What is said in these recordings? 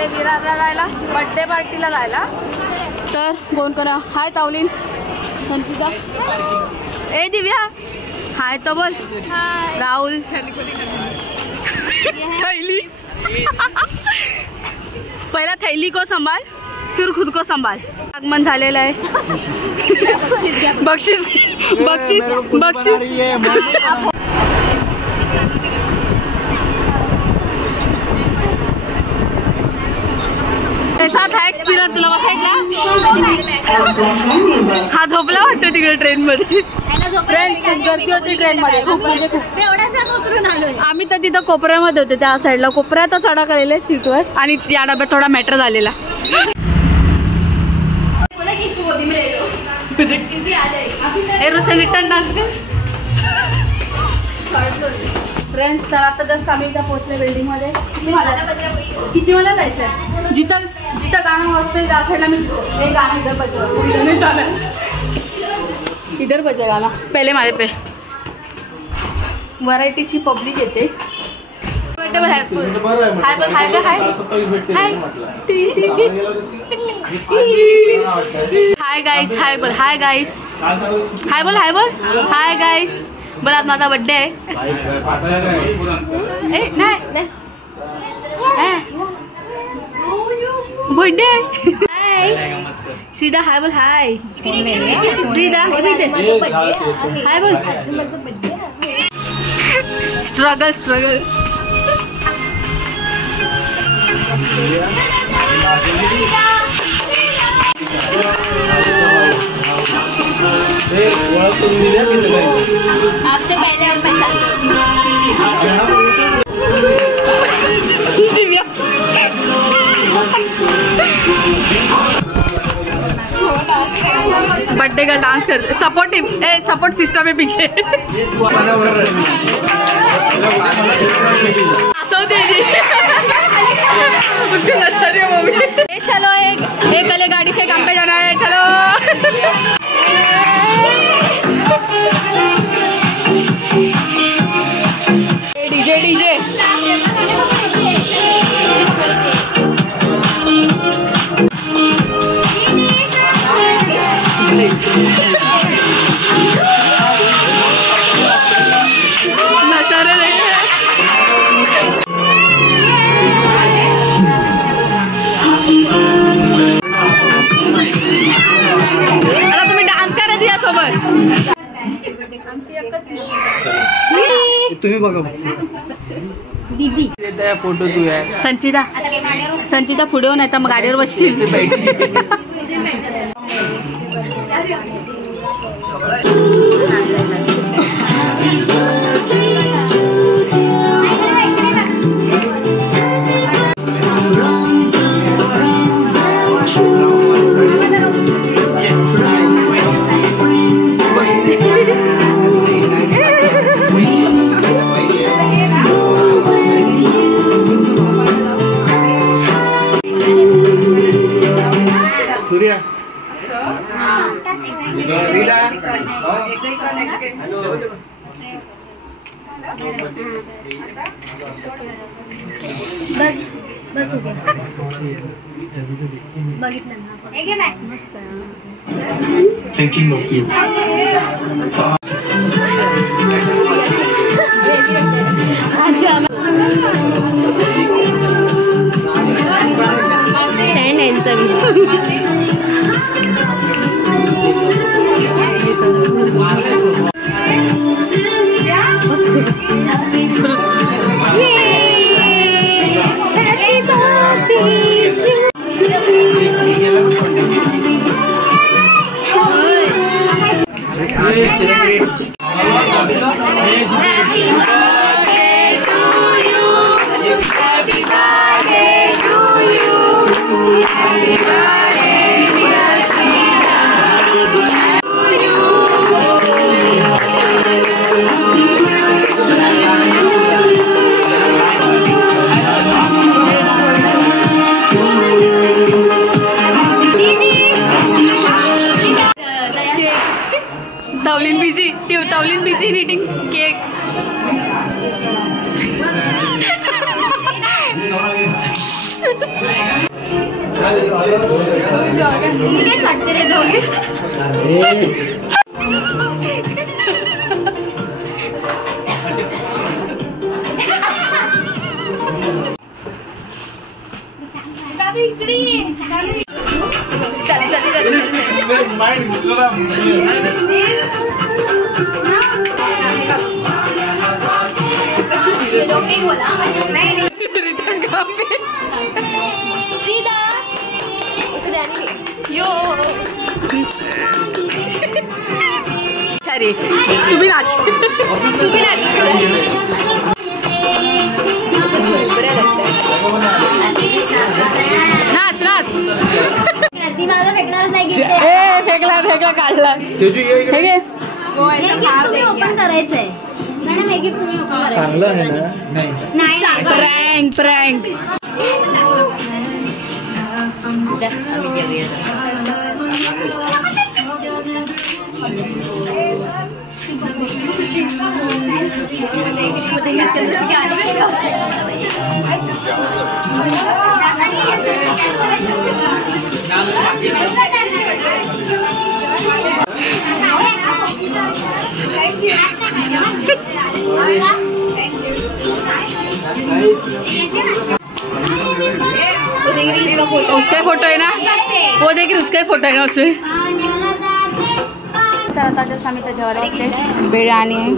निघाले विरारला जायला, बर्थडे पार्टीला जायला. तर फोन करा. हाय तावलीन, संचिता. ए दिव्या हाय तो बोल. राहुल थैली. पहिला थैली को संभाल फिर खुद को संभाल. आगमन झालेलं आहे. बक्षीस बक्षीस बक्षीस. कसा था एक्सपिरियन्स तुला बसायला? हा झोपला वाटतं तिकडे ट्रेन मध्ये. फ्रेंड्स खूप गर्दी होती ट्रेन मध्ये, खूप म्हणजे खूप. आम्ही तर तिथं कोपऱ्यामध्ये होते, त्या साईडला कोपऱ्यातच अडकलेले सीटवर. आणि या डब्यात थोडा मॅटर झालेला. रिटर्न डान्स कर. फ्रेंड्स तर आता जस्ट आम्ही इथं पोहोचले बिल्डिंग मध्ये. किती मला जायचं आहे? जिथं जिथं गाणं वाजतंय त्या साईडला मी हे गाणं इधर बजाव. इधर बजा गाना पहिले माझे पे. व्हरायटीची पब्लिक येते. हाय गाईस, हाय बोल. हाय गाईस, हाय बोल. हाय बोल. हाय गाईस बोल. आज माझा बर्थडे आहे. नाही बर्थडे आहे. श्रीदा हाय बोल. हाय श्रीदा हाय बोल. Struggle struggle. आपसे पहले हम बर्थडे का डांस कर. सपोर्टिव सपोर्ट सिस्टम है पीछे. उसके अच्छा रही वो भी. चलो एक अले गाड़ी से काम पे जाना है. चलो डीजे डीजे. नचारे लगे. आता तुम्ही डान्स करा दिया सोबत. तुम्ही बघा दीदी फोटो तू आहे. संचिता संचिता पुढे होऊन आता मग गाडीवर बसशील. सूर्या बस बघितलं ना मस्त. Thinking of you. Tavleen busy reading cake. काय वाटते रे जोगे? तुम्ही नाच नाच नाच फेकला फेकला काढला ओपन करायचंय मॅडम हे गिफ्ट तुम्ही ओपन करायचं चांगलं आहे ना? नाही प्रँक प्रँक उसका फोटो है ना, वो देखिए उसका फोटो है ना उसमें। तर आता जस्ट आम्ही तर जेवायला बसले, बिर्याणी आहे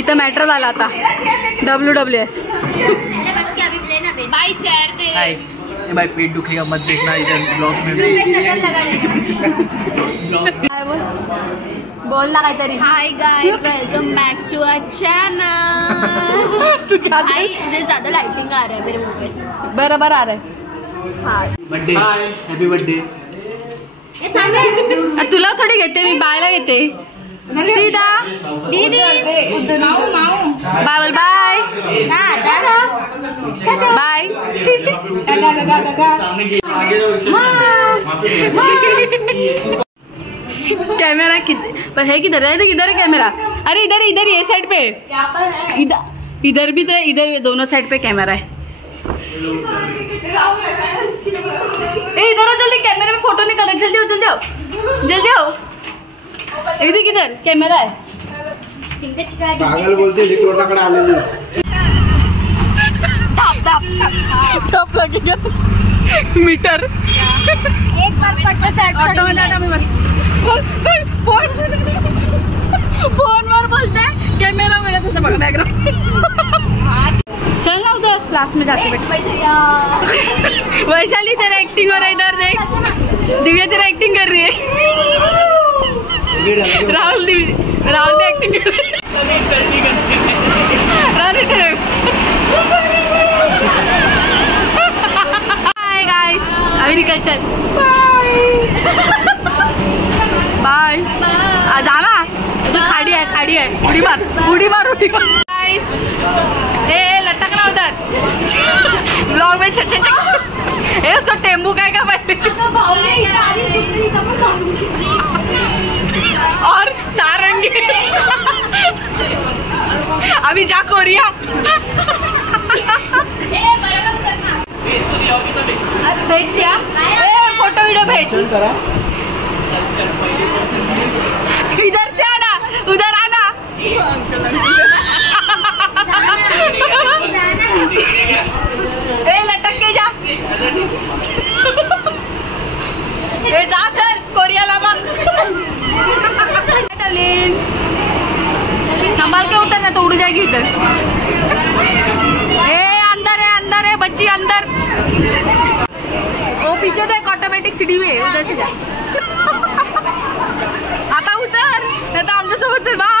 इथं मॅटर झाला आता WWF। भाई चेयर दे भाई पेट दुखेगा मत देखना इधर ब्लॉग में। बोल ना काहीतरी। Hi guys, welcome back to our channel. भाई इधर ज्यादा लाइटिंग आ रहा है मेरे मुंह पे। बराबर आ रहा है। हाँ बर्थडे, हैप्पी बर्थडे। तुला थोडी घेते मी, बायला घेते। श्रीदा दीदी बाय बोल बाय बाय। कैमरा पर है किधर है? किधर है कैमरा? अरे इधर इधर ये साइड पे, इधर भी तो है, इधर दोनों साइड पे कैमरा है। ए इधर आओ जल्दी, कैमरे में फोटो निकाल रहे, जल्दी आओ जल्दी आओ जल्दी आओ। इधर किधर कैमरा है? पागल बोलते लिटोटाकडे आलेली। टॉप लगेगा मीटर। एक बार फट से ऑटो में जाना मैं फोन वर बोलते हैं, कैमरा मेरा तसं बघा बैकग्राउंड। चल ना उधर क्लास में जाके बैठ। वैशाली तेरा एक्टिंग हो रहा है, इधर देख। दिव्या तेरा एक्टिंग कर रही है। राहुल भी एक्टिंग कर रही है। हाय गाइस, अभी निकल चल। Bye bye. जाना जो खाड़ी है उड़ी मार उड़ी मार उड़ी मार। गाइस ए लटकना उधर ब्लॉग में ए उसको टेम्बू का पहले और सारंगी। अभी जा कोरिया। भेज दिया फोटो वीडियो भेज। इधर से आना, उधर आना। ए लटक के जा। ए जा चल कोरिया लावा। संभाल के उतर ना तो उड़ जाएगी इधर। ए अंदर है बच्ची अंदर। वो पीछे देख ऑटोमेटिक सीढ़ी में, उधर से जा। आता उतर नहीं तो आमच्या सोबत चल बा।